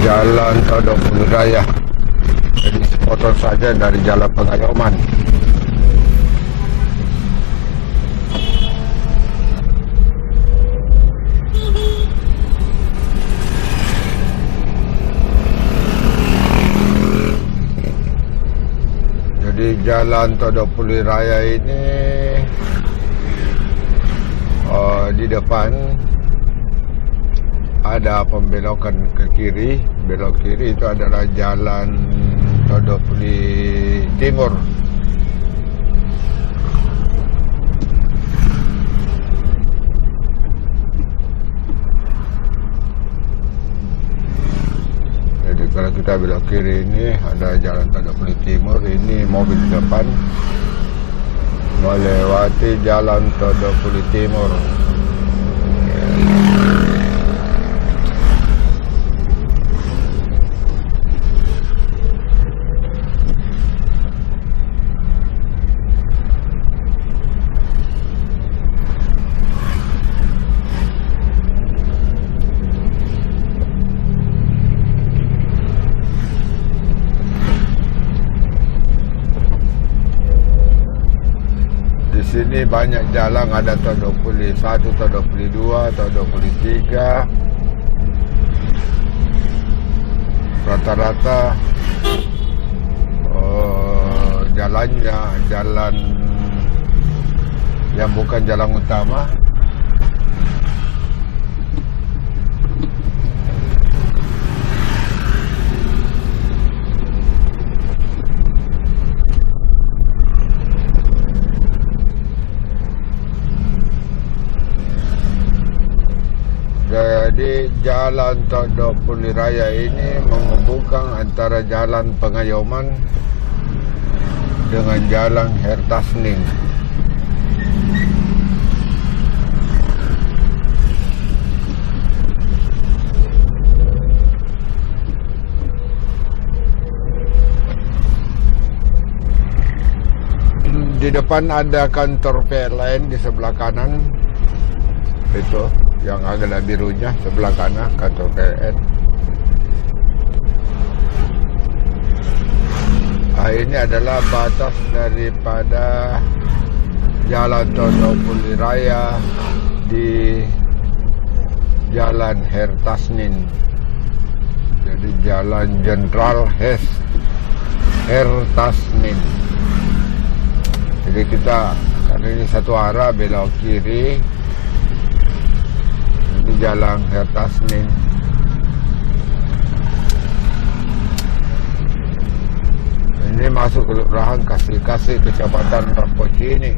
Jalan Toddopuli Raya. Jadi sepotong saja dari Jalan Pengayoman. Jadi Jalan Toddopuli Raya ini di depan ada pembelokan ke kiri. Belok kiri itu adalah Jalan Toddopuli Timur. Jadi kalau kita belok kiri ini ada Jalan Toddopuli Timur. Ini mobil di depan melewati Jalan Toddopuli Timur. Di sini banyak jalan, ada Toddopuli 1, Toddopuli 2, Toddopuli 3. Rata-rata jalannya jalan yang bukan jalan utama. Jadi Jalan Toddopuli Raya ini menghubungkan antara Jalan Pengayoman dengan Jalan Hertasning. Di depan ada kantor PLN di sebelah kanan. Itu yang agak birunya sebelah kanan kantor PLN. Ini adalah batas daripada Jalan Toddopuli Raya di Jalan Hertasning. Jadi Jalan Jenderal Hertasning. Jadi kita karena ini satu arah belok kiri. Ini Jalan Hertasning. Ini masuk kelurahan Kasih Kecamatan Rapoci ini.